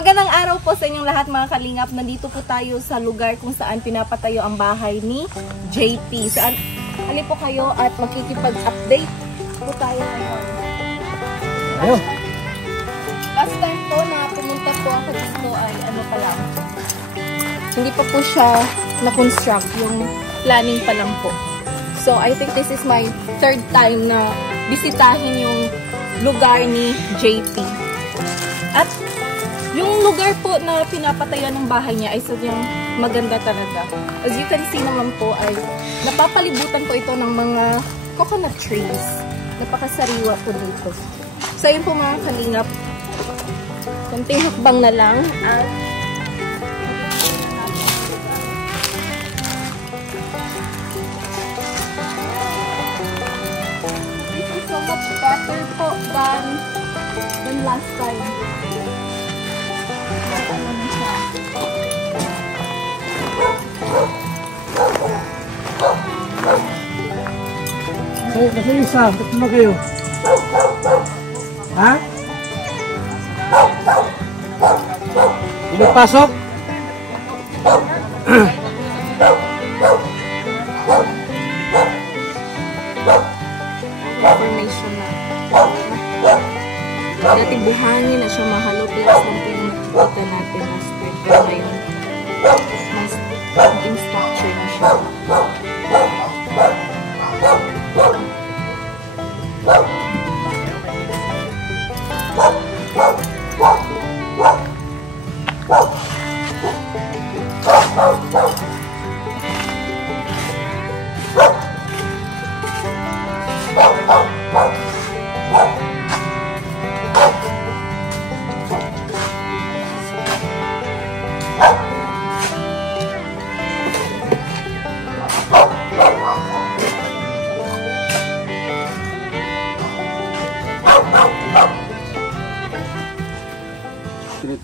Magandang araw po sa inyong lahat mga kalingap. Nandito po tayo sa lugar kung saan pinapatayo ang bahay ni JP. Saan halip po kayo at makikipag-update po tayo ngayon. Ayo. Last time po na pumunta po ako dito ay ano pa lang. Hindi pa po siya na-construct. Yung planning pa lang po. So I think this is my third time na bisitahin yung lugar ni JP. At yung lugar po na pinapatayan ng bahay niya ay sadyang maganda talaga. As you can see naman po ay napapalibutan po ito ng mga coconut trees. Napakasariwa po dito. So yun po mga kalingap. Kunting hakbang na lang at this is so much better po than last time. Kasi isa, ba't naman kayo? Ha? Hindi pasok? Information na. Dati buhangin na siya mahalo. Plus lang po yung nakikita natin na spread ko ngayon. Mas in-structure na siya.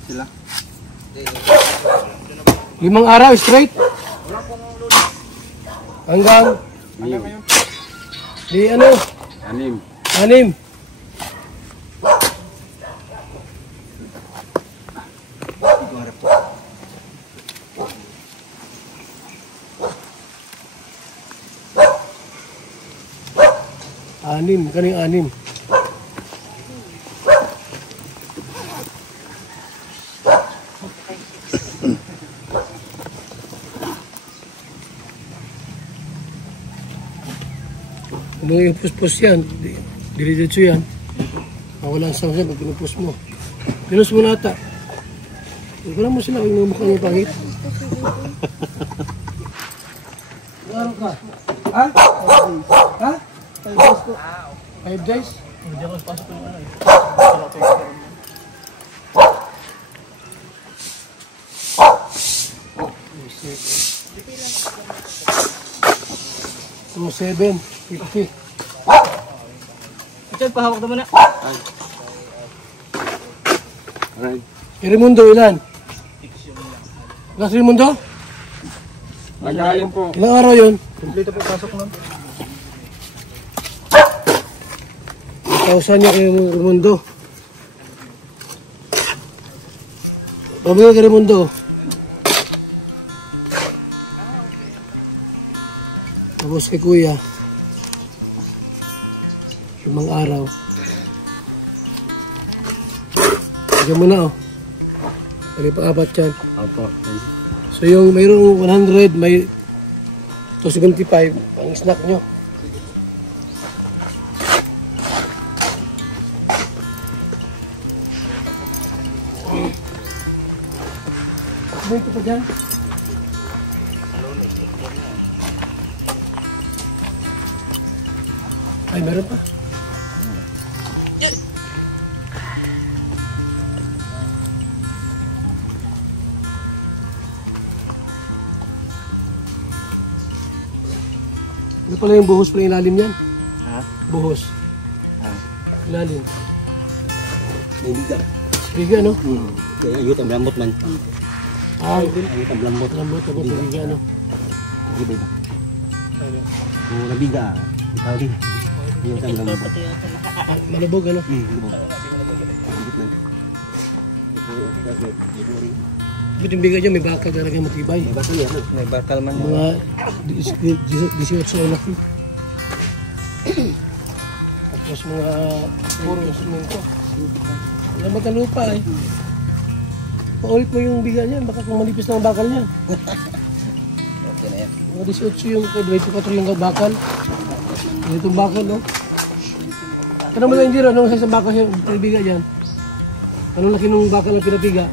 Sila. 5 araw straight. Hanggang di ano? 6. Anim, kaning 6. Ano yung puspos yan? Diretso yan. Walang sangsa pag pinupos mo. Pinus mo nata. Wala mo sila kung mukhang yung pangit. Ano ka? Ha? Ha? 5 days? Hindi ako pasok yung ano eh. So 7, 50. Ito, pahawak naman na. Alright. Raimundo, ilan? Last Raimundo? Magaling po. Ilang araw yun? Kompleto po pasok nun. 1,000 niya kay Raimundo. Pabigay kay Raimundo. Tapos kay Kuya. 5 araw. Bigyan mo na oh. Pwede pa 4 yan. Opo. So yung mayroong 100, may 275 ang snack nyo. Ano ito pa dyan? Ay, meron pa. Ano pala yung buhos pala ilalim yan? Ha? Buhos. Ha? Ilalim. May biga. Biga, no? Kaya ayot ang lambot man. Ayot ang lambot. Lambot, tapos biga, no? Biga ba? Kung nabiga, ikaw din. Ayot ang lambot. Malubog, ano? Malubog. Ba't yung biga dyan, may bakal talaga matibay. May bakal yan. May bakal man. Mga 18 ang laki. Tapos mga puro instrumento. Wala ba lupa eh. Paulit mo yung biga niyan, baka kung manipis na ang bakal niyan. Okay na yan. Mga 18 yung 24 yung bakal. Itong bakal, no? Kaya mo na engineer, anong isang bakal yung pinabiga dyan? Anong laki nung bakal na pinabiga?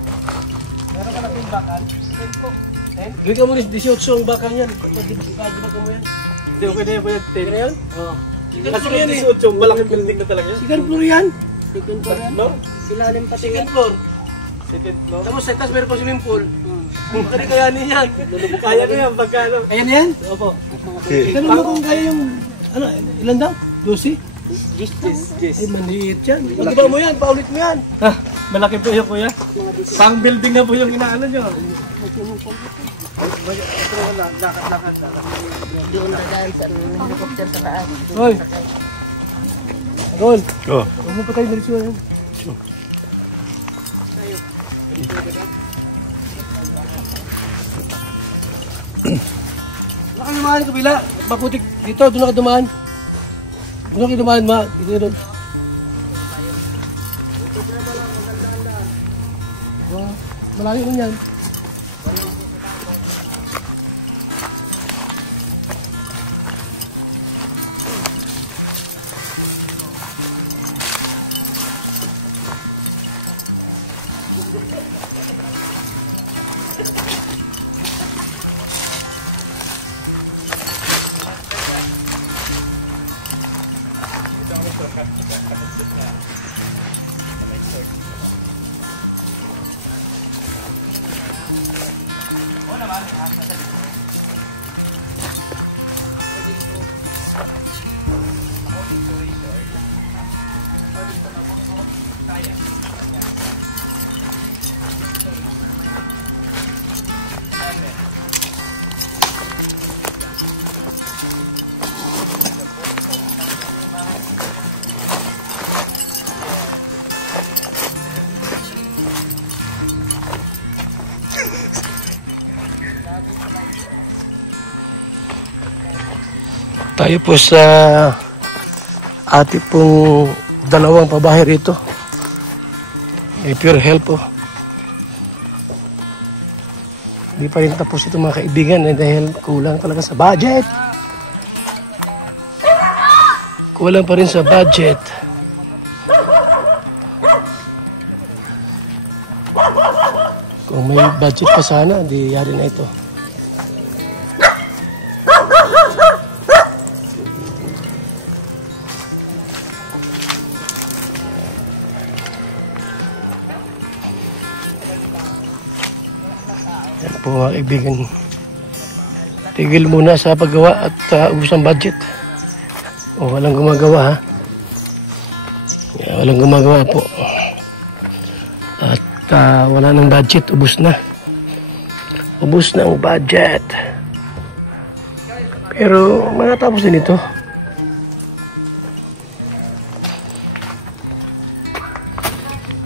Meron ka laki yung bakal? 10 po. 10? Gawin ka mo 18 ang bakal niyan. Bakal mo yan. Hindi, okay na yan po yan. 10 na yan? Oo. Kasi yan 18, malaking building na talaga yan. Second floor yan? Second floor yan. No? Ilalim pati Second yan. floor. Second floor. Tapos sa taas meron pa swimming pool. Baka di kayanin yan. Kaya ko yan, pagka ano. Kaya na yan? Opo. Ganun mo kung kaya yung, ano, ilan daw? 12? Ay, maliit yan. Pag-iba mo yan, paulit mo yan. Ah, malaki po yan kuya. Pang building na po yung inaano nyo. Doon dadaan sa helicopter sa taas. Hoy! Agol! Oh. Huwag mo pa tayo diretso yan. Wala kang dumaan kabila. Maputik dito, doon ka dumaan. Doon ka dumaan, ma. Dito doon. Malayo lang yan. Tayo po sa ati pong dalawang pabahay rito. May Pure Health po. Hindi pa rin tapos ito mga kaibigan dahil kulang talaga sa budget. Kulang pa rin sa budget. Kung may budget pa sana, di yari na ito. Yan po mga kaibigan. Tigil muna sa paggawa at ubos ang budget. O walang gumagawa ha. Walang gumagawa po. At wala ng budget, ubos na. Ubos na ang budget. Pero matatapos din ito.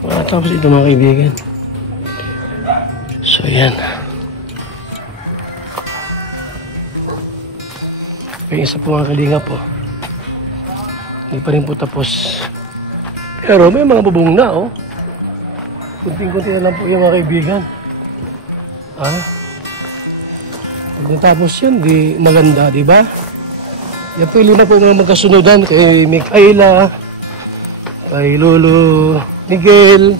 Matatapos ito mga kaibigan. So yan. May isa po mga kalinga po. Hindi pa rin po tapos. Pero may mga bubong na oh. Kunting-kunti na lang po yung mga kaibigan. Pag natapos yan, di maganda, di ba? Yan po yung lima po mga magkasunodan kay Mikaela, kay Lolo Miguel,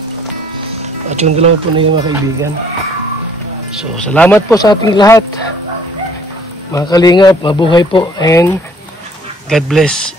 at yung dalawa po na yung mga kaibigan. So, salamat po sa ating lahat. Mga kalingap, mabuhay po and God bless